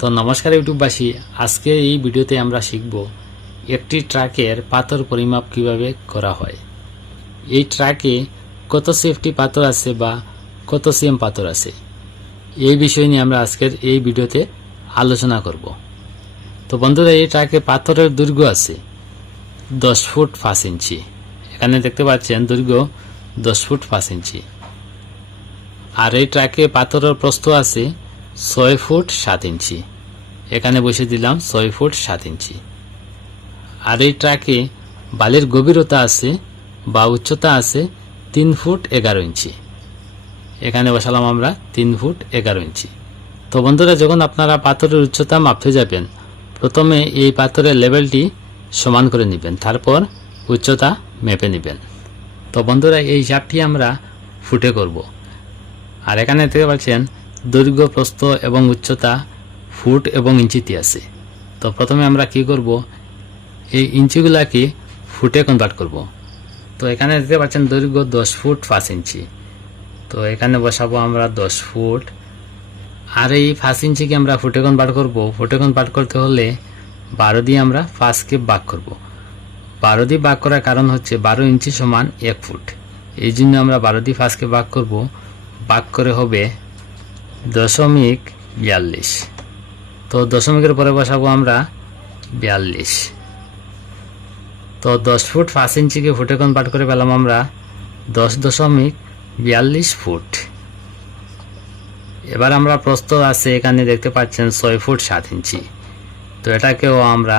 তো নমস্কার ইউটিউববাসী, আজকে এই ভিডিওতে আমরা শিখব একটি ট্রাকের পাথর পরিমাপ কীভাবে করা হয়। এই ট্রাকে কত সেফটি পাথর আছে বা কত সিএম পাথর আছে, এই বিষয় নিয়ে আমরা আজকের এই ভিডিওতে আলোচনা করব। তো বন্ধুরা, এই ট্রাকে পাথরের দৈর্ঘ্য আছে দশ ফুট পাঁচ ইঞ্চি। এখানে দেখতে পাচ্ছেন দৈর্ঘ্য দশ ফুট পাঁচ ইঞ্চি। আর এই ট্রাকে পাথরের প্রস্থ আছে ছয় ফুট সাত ইঞ্চি। এখানে বসে দিলাম ছয় ফুট সাত ইঞ্চি। আর এই ট্রাকে বালির গভীরতা আছে বা উচ্চতা আছে তিন ফুট এগারো ইঞ্চি। এখানে বসালাম আমরা তিন ফুট এগারো ইঞ্চি। তো বন্ধুরা, যখন আপনারা পাথরের উচ্চতা মাপতে যাবেন, প্রথমে এই পাথরের লেভেলটি সমান করে নেবেন, তারপর উচ্চতা মেপে নেবেন। তো বন্ধুরা, এই হিসাবটি আমরা ফুটে করব। আর এখানে দেখতে পাচ্ছেন দৈর্ঘ্য, প্রস্থ এবং উচ্চতা ফুট এবং ইঞ্চিতে আছে। তো প্রথমে আমরা কি করব? এই ইঞ্চিগুলাকে ফুটে কনভার্ট করব। তো এখানে দেখতে পাচ্ছেন দৈর্ঘ্য দশ ফুট পাঁচ ইঞ্চি। তো এখানে বসাবো আমরা দশ ফুট। আর এই পাঁচ ইঞ্চিকে আমরা ফুটে কনভার্ট করব। ফুটে কনভার্ট করতে হলে বারো দিয়ে আমরা পাঁচকে ভাগ করব। বারো দিয়ে ভাগ করার কারণ হচ্ছে বারো ইঞ্চি সমান এক ফুট। এই জন্য আমরা বারো দিয়ে পাঁচকে ভাগ করব। ভাগ করে হবে দশমিক বিয়াল্লিশ। তো দশমিকের পরে বসাবো আমরা বিয়াল্লিশ। তো দশ ফুট পাঁচ ইঞ্চিকে ফুটে কনভার্ট করে পেলাম আমরা দশ দশমিক বিয়াল্লিশ ফুট। এবার আমরা প্রস্থ আছে, এখানে দেখতে পাচ্ছেন ছয় ফুট সাত ইঞ্চি। তো এটাকেও আমরা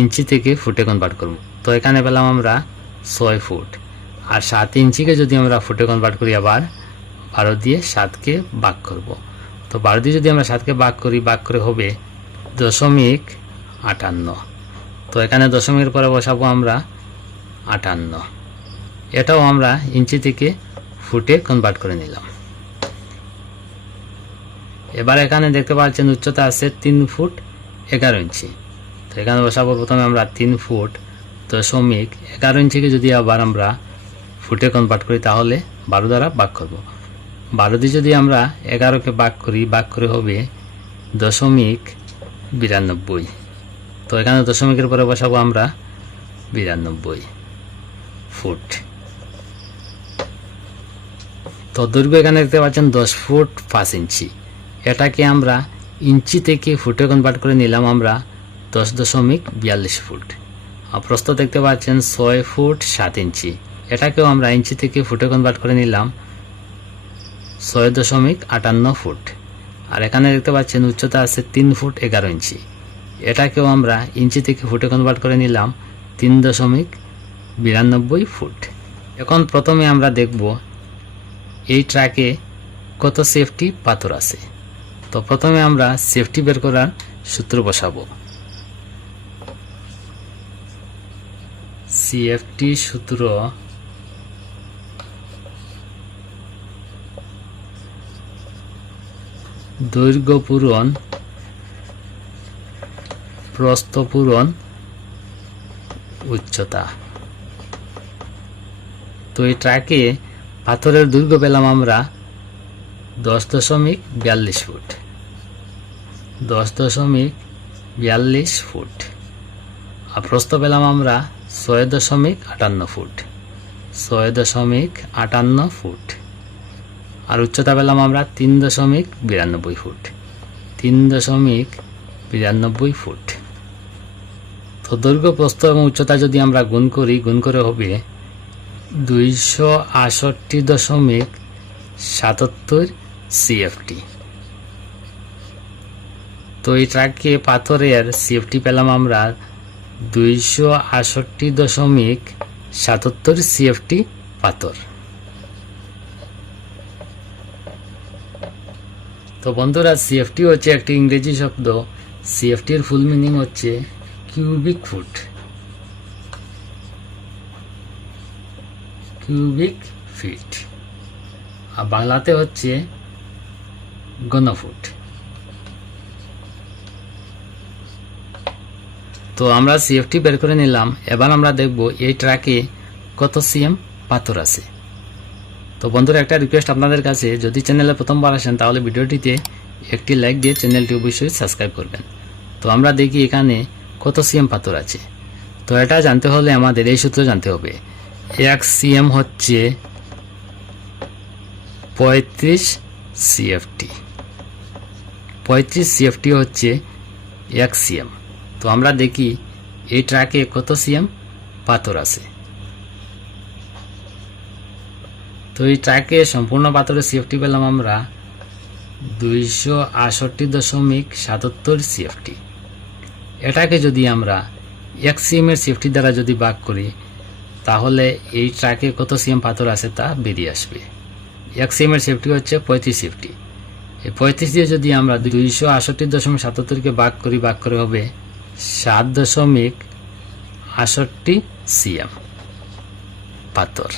ইঞ্চি থেকে ফুটে কনভার্ট করব। তো এখানে পেলাম আমরা ছয় ফুট। আর সাত ইঞ্চিকে যদি আমরা ফুটে কনভার্ট করি আবার বারো দিয়ে সাতকে ভাগ করব। তো বারো দিয়ে যদি আমরা সাতকে ভাগ করি বাক করে হবে দশমিক আটান্ন। তো এখানে দশমিকের পরে বসাবো আমরা আটান্ন। এটাও আমরা ইঞ্চি থেকে ফুটে কনভার্ট করে নিলাম। এবার এখানে দেখতে পাচ্ছেন উচ্চতা আছে তিন ফুট এগারো ইঞ্চি। তো এখানে বসাবো প্রথমে আমরা তিন ফুট দশমিক এগারো ইঞ্চিকে যদি আবার আমরা ফুটে কনভার্ট করি, তাহলে বারো দ্বারা ভাগ করব। বারো দিয়ে যদি আমরা এগারোকে ভাগ করি, ভাগ করে হবে দশমিক বিরানব্বই। তো এখানে দশমিকের পরে বসাবো আমরা বিরানব্বই ফুট। তো দৈর্ঘ্য এখানে দেখতে পাচ্ছেন দশ ফুট পাঁচ ইঞ্চি। এটাকে আমরা ইঞ্চি থেকে ফুটে কনভার্ট করে নিলাম আমরা দশ দশমিক বিয়াল্লিশ ফুট। আর প্রস্থ দেখতে পাচ্ছেন ছয় ফুট সাত ইঞ্চি। এটাকেও আমরা ইঞ্চি থেকে ফুটে কনভার্ট করে নিলাম ছয় দশমিক আটান্ন ফুট। আর এখানে দেখতে পাচ্ছেন উচ্চতা আছে তিন ফুট এগারো ইঞ্চি। এটাকেও আমরা ইঞ্চি থেকে ফুটে কনভার্ট করে নিলাম তিন দশমিক বিরানব্বই ফুট। এখন প্রথমে আমরা দেখব এই ট্র্যাকে কত সেফটি পাথর আছে। তো প্রথমে আমরা সেফটি বের করার সূত্র বসাবো। সিএফটি সূত্র দৈর্ঘ্য পূরণ, প্রস্থ পূরণ, উচ্চতা। তো এই ট্র্যাকে পাথরের দৈর্ঘ্য পেলাম আমরা দশ দশমিক বিয়াল্লিশ ফুট। দশ দশমিক বিয়াল্লিশ ফুট। আর প্রস্থ পেলাম আমরা ছয় দশমিক আটান্ন ফুট। ছয় দশমিক আটান্ন ফুট। আর উচ্চতা পেলাম আমরা তিন দশমিক বিরানব্বই ফুট। তিন দশমিক বিরানব্বই ফুট। তো দৈর্ঘ্য, প্রস্থ এবং উচ্চতা যদি আমরা গুণ করি, গুণ করে হবে দুইশো আষট্টি দশমিক সাতাত্তর সিএফটি তো এই ট্রাকে পাথরের সিএফটি পেলাম আমরা দুইশো আষট্টি দশমিক সাতাত্তর সিএফটি পাথর। তো বন্ধুরা সিএফটি হচ্ছে একটি ইংরেজি শব্দ। সিএফটির ফুল মিনিং হচ্ছে কিউবিক ফুট কিউবিক ফিট আর বাংলাতে হচ্ছে গণফুট তো আমরা সিএফটি বের করে নিলাম। এবার আমরা দেখব এই ট্রাকে কত সিএম পাথর আছে। তো বন্ধুরা, একটা রিকোয়েস্ট আপনাদের কাছে। যদি চ্যানেলে প্রথমবার আসেন, তাহলে ভিডিওটিতে একটি লাইক দিয়ে চ্যানেলটি অবশ্যই সাবস্ক্রাইব করবেন। তো আমরা দেখি এখানে কত সিএম পাথর আছে। তো এটা জানতে হলে আমাদের, এই সূত্র জানতে হবে। এক সিএম হচ্ছে পঁয়ত্রিশ সিএফটি পঁয়ত্রিশ সিএফটি হচ্ছে এক সিএম তো আমরা দেখি এই ট্রাকে কত সিএম পাথর আছে। তো এই ট্রাকে সম্পূর্ণ পাথরের সিএফটি পেলাম আমরা দুইশো আষট্টি দশমিক সাতাত্তর সিএফটি এটাকে যদি আমরা এক সিএমের সিএফটি দ্বারা যদি ভাগ করি, তাহলে এই ট্রাকে কত সিএম পাথর আছে তা বেরিয়ে আসবে। এক সিএমের সেফটি হচ্ছে পঁয়ত্রিশ সেফটি এই পঁয়ত্রিশ দিয়ে যদি আমরা দুইশো আষট্টি দশমিক সাতাত্তরকে ভাগ করি, ভাগ করে হবে সাত দশমিক আষট্টি সিএম পাথর।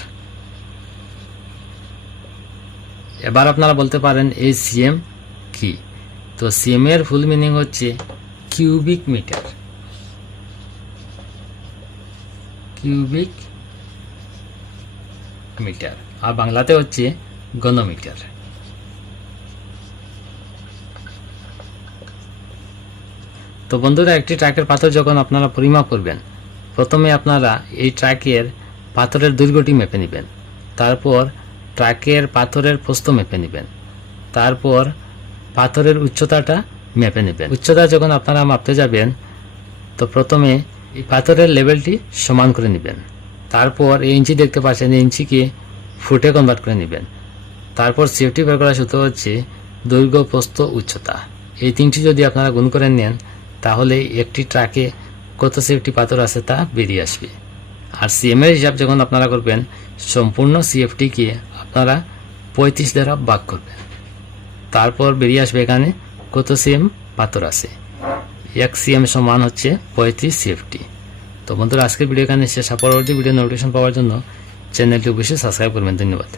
এবার আপনারা বলতে পারেন এই সিএম কি? তো সিএম এর ফুল মিনিং হচ্ছে কিউবিক মিটার কিউবিক মিটার আর বাংলাতে হচ্ছে ঘনমিটার। তো বন্ধুরা, একটি ট্রাকের পাথর যখন আপনারা পরিমাপ করবেন, প্রথমে আপনারা এই ট্রাকের পাথরের দৈর্ঘ্যটি মেপে নেবেন। তারপর ট্রাকের পাথরের প্রস্থ মেপে নেবেন। তারপর পাথরের উচ্চতাটা মেপে নেবেন। উচ্চতা যখন আপনারা মাপতে যাবেন, তো প্রথমে এই পাথরের লেভেলটি সমান করে নেবেন। তারপর এই ইঞ্চি দেখতে পাচ্ছেন, এই ইঞ্চিকে ফুটে কনভার্ট করে নেবেন। তারপর সেফটি বের করার সূত্র হচ্ছে দৈর্ঘ্য প্রস্থ উচ্চতা। এই তিনটি যদি আপনারা গুণ করে নেন, তাহলে একটি ট্রাকে কত সেফটি পাথর আছে তা বেরিয়ে আসবে। আর সিএমের হিসাব যখন আপনারা করবেন, সম্পূর্ণ সিএফটিকে আপনারা পঁয়ত্রিশ দ্বারা ভাগ করবেন। তারপর বেরিয়ে আসবে এখানে কত সিএম? পাথর আছে। এক সিএম সমান হচ্ছে পঁয়ত্রিশ সিএফটি। তো বন্ধুরা, আজকের ভিডিও এখানে শেষ। পরবর্তী ভিডিও নোটিফিকেশন পাওয়ার জন্য চ্যানেলটি অবশ্যই সাবস্ক্রাইব করবেন। ধন্যবাদ।